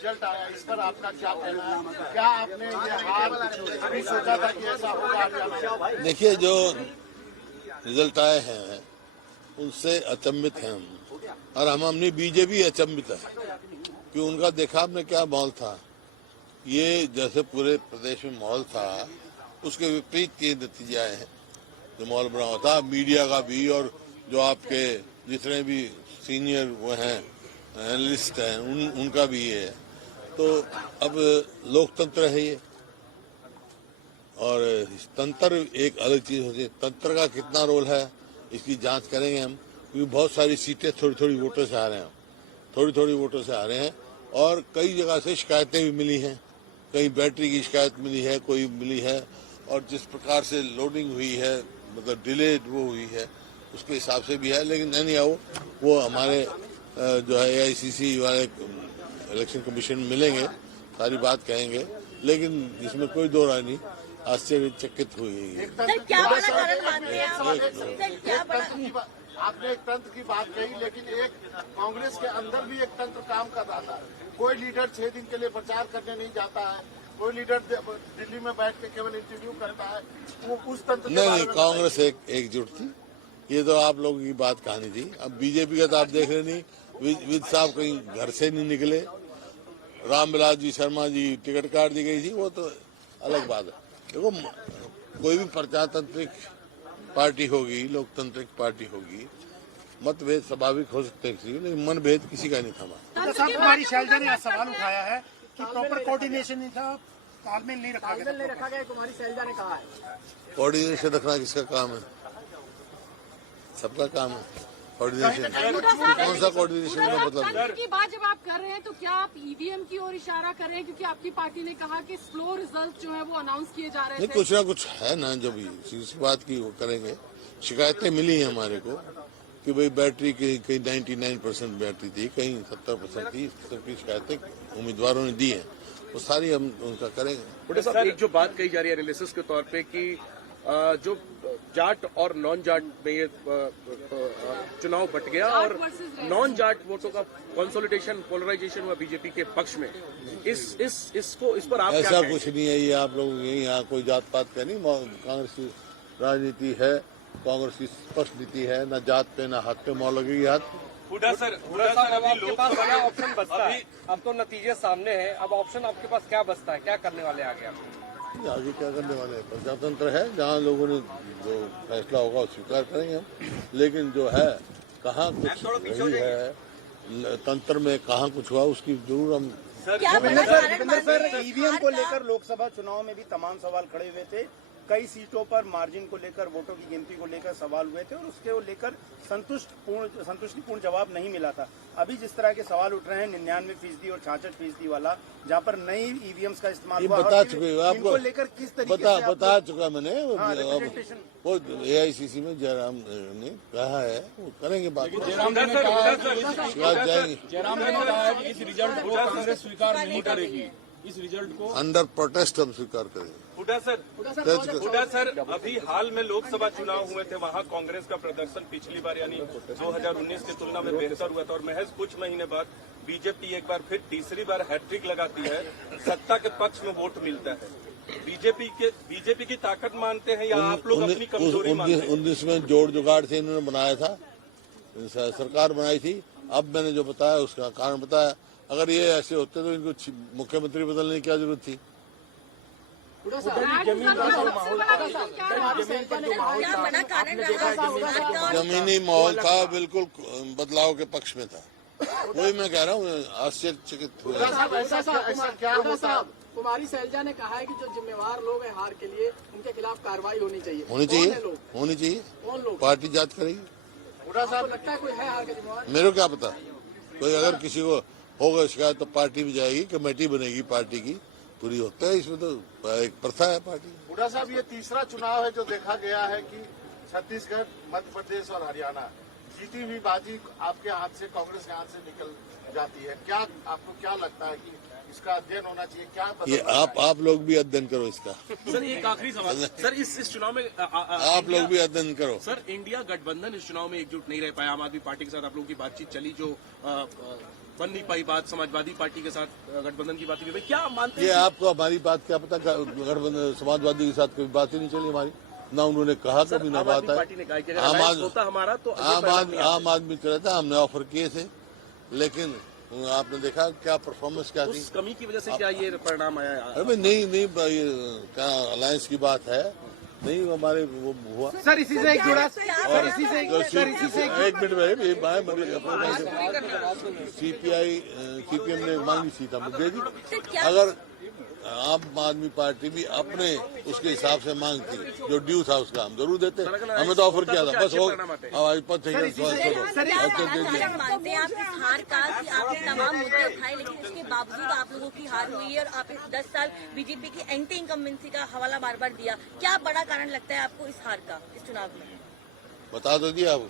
Result आया, इस पर आपका क्या कहना है? क्या आपने ये हार अभी सोचा था कि ऐसा होगा हरियाणा? देखिए, जो रिजल्ट आए हैं उनसे अचंभित हैं हम, और हम अपनी बीजेपी अचंभित है कि उनका देखा आपने क्या माहौल था। ये जैसे पूरे प्रदेश में माहौल था उसके विपरीत ये नतीजे आए हैं। जो माहौल बना हुआ था मीडिया का भी, और जो आपके जितने भी सीनियर वो हैं एनालिस्ट हैं उनका भी ये है। तो अब लोकतंत्र है ये, और तंत्र एक अलग चीज होती है। तंत्र का कितना रोल है इसकी जांच करेंगे हम, क्योंकि बहुत सारी सीटें थोड़ी थोड़ी वोटों से आ रहे हैं, थोड़ी थोड़ी वोटों से आ रहे हैं, और कई जगह से शिकायतें भी मिली हैं। कहीं बैटरी की शिकायत मिली है, कोई मिली है, और जिस प्रकार से लोडिंग हुई है, मतलब डिलेड वो हुई है, उसके हिसाब से भी है। लेकिन नहीं आओ, वो हमारे जो है AICC वाले इलेक्शन कमीशन मिलेंगे, सारी बात कहेंगे, लेकिन इसमें कोई दो राय नहीं, आश्चर्यचकित हुई है। आपने एक तंत्र की बात कही, लेकिन एक कांग्रेस के अंदर भी एक तंत्र काम कर रहा था। कोई लीडर 6 दिन के लिए प्रचार करने नहीं जाता है, कोई लीडर दिल्ली में बैठ के केवल इंटरव्यू करता है। वो उस तंत्र नहीं, कांग्रेस एकजुट थी। ये तो आप लोगों की बात कहानी थी। अब बीजेपी का तो आप देख रहे नहीं, विद साहब कहीं घर से नहीं निकले, रामविलास जी शर्मा जी टिकट काट दी गई थी, वो तो अलग बात है। देखो, कोई भी प्रजातांत्रिक पार्टी होगी, लोकतांत्रिक पार्टी होगी, मतभेद स्वाभाविक हो सकते हैं, लेकिन मनभेद किसी का नहीं थमा। कुमारी शैलजा ने सवाल उठाया है कि प्रॉपर कोऑर्डिनेशन नहीं था, तालमेल नहीं रखा गया। कुमारी शैलजा ने कहा है कोऑर्डिनेशन रखना किसका काम है? सबका काम है कोऑर्डिनेशन। कौन सा कोऑर्डिनेशन का मतलब की बात जब आप कर रहे हैं तो क्या आप EVM की ओर इशारा कर रहे हैं? क्योंकि आपकी पार्टी ने कहा कि स्लो रिजल्ट जो है वो अनाउंस किए जा रहे हैं। कुछ ना कुछ है ना, जब इस बात की वो करेंगे। शिकायतें मिली हैं हमारे को कि भाई बैटरी की कहीं 99% बैटरी थी, कहीं 70% थी, इस किस्म की शिकायतें उम्मीदवारों ने दी हैं, वो सारी हम उनका करेंगे। सर, एक जो बात कही जा रही है एनालिसिस के तौर पे कि जो जाट और नॉन जाट में ये चुनाव बट गया और नॉन जाट वोटों का कंसोलिडेशन, पोलराइजेशन हुआ बीजेपी के पक्ष में, इस पर आप ऐसा कुछ नहीं है। ये आप लोग यहाँ कोई जात पात का नहीं, कांग्रेस की राजनीति है, कांग्रेस की स्पष्ट नीति है, न जात पे न हाथ पे मोहर लगेगी हाथ। हुड्डा सर, अब आपके पास क्या ऑप्शन बचता है? अब तो नतीजे सामने हैं, अब ऑप्शन आपके पास क्या बचता है? क्या करने वाले आगे आप? आगे क्या करने वाले हैं? प्रजातंत्र है, जहाँ लोगों ने जो फैसला होगा स्वीकार करेंगे हम। लेकिन जो है कहाँ कुछ वही है तंत्र में, कहाँ कुछ हुआ उसकी जरूर हम। सर, EVM को लेकर लोकसभा चुनाव में भी तमाम सवाल खड़े हुए थे। कई सीटों पर मार्जिन को लेकर, वोटों की गिनती को लेकर सवाल हुए थे और उसके लेकर संतुष्टिपूर्ण जवाब नहीं मिला था। अभी जिस तरह के सवाल उठ रहे हैं 99% और 66% वाला, जहाँ पर नई EVMs का इस्तेमाल हुआ, बता चुके आपको लेकर किस तरीके से बता चुका मैंने। वो AICC में जयराम ने कहा है, वो करेंगे बात। जयराम ने कहा कि इस रिजल्ट को कांग्रेस स्वीकार नहीं करेगी, इस रिजल्ट को अंडर प्रोटेस्ट हम स्वीकार करेंगे। हुड्डा सर, अभी हाल में लोकसभा चुनाव हुए थे, वहां कांग्रेस का प्रदर्शन पिछली बार यानी 2019 की तुलना में बेहतर हुआ था, और महज कुछ महीने बाद बीजेपी एक बार फिर तीसरी बार हैट्रिक लगाती है, सत्ता के पक्ष में वोट मिलता है। बीजेपी की ताकत मानते हैं या आप लोग अपनी कमजोरी मानते हैं? 19 में जोड़ जुगाड़ से इन्होंने बनाया था, सरकार बनाई थी। अब मैंने जो बताया उसका कारण बताया। अगर ये ऐसे होते तो इनको मुख्यमंत्री बदलने की क्या जरूरत थी? जमीनी माहौल था, बिल्कुल बदलाव के पक्ष में था। वही मैं कह रहा हूँ, आश्चर्यचकित हुए। कुमारी शैलजा ने कहा है कि जो जिम्मेवार लोग हैं हार के लिए, उनके खिलाफ कार्रवाई होनी चाहिए। होनी चाहिए। कौन लोग? पार्टी जांच करेगी। लगता है कोई है हार के जिम्मेवार? मेरे को क्या पता, कोई अगर किसी को होगा शिकायत तो पार्टी में जाएगी, कमेटी बनेगी पार्टी की, पूरी होता है। इसमें तो एक प्रथा है पार्टी। हुड्डा साहब, ये तीसरा चुनाव है जो देखा गया है कि छत्तीसगढ़, मध्य प्रदेश और हरियाणा जीती हुई बाजी आपके हाथ से, कांग्रेस के हाथ से निकल जाती है। क्या आपको क्या लगता है कि इसका अध्ययन होना चाहिए? क्या ये आप लोग भी अध्ययन करो इसका। सर, एक आखिरी सवाल सर, इस चुनाव में आप लोग भी अध्ययन करो। सर, इंडिया गठबंधन इस चुनाव में एकजुट नहीं रह पाया। आम आदमी पार्टी के साथ आप लोगों की बातचीत चली, जो बन नहीं पाई बात, समाजवादी पार्टी के साथ गठबंधन की बात की, क्या मानते ये हैं? आपको हमारी बात क्या पता, गठबंधन समाजवादी के साथ कोई बात ही नहीं चली हमारी, ना उन्होंने कहा सर, कभी ना आम बात आदमी है। पार्टी ने कहा कि अगर alliance होता हमारा तो आम आदमी कर रहा था, हमने ऑफर किए थे, लेकिन आपने देखा क्या परफॉर्मेंस क्या थी। उस कमी की वजह से क्या ये परिणाम आया? अरे भाई नहीं ये क्या अलायंस की बात है, नहीं हमारे वो हुआ। सर इसी से एक जुड़ा एक मिनट में सीपीएम ने मांगी सीट हमने दे दी। अगर आम आदमी पार्टी भी अपने उसके हिसाब से मांगती जो ड्यू था उसका हम जरूर देते, हमें तो ऑफर किया था, बस हो हमारी पद मानते हैं आप इस हार का कि आपने तमाम मुद्दे उठाए, लेकिन उसके बावजूद आप लोगों की हार हुई है और आप 10 साल बीजेपी की एंटी इनकम्बेंसी का हवाला बार बार दिया। क्या बड़ा कारण लगता है आपको इस हार का इस चुनाव में? बता दो दिया आप।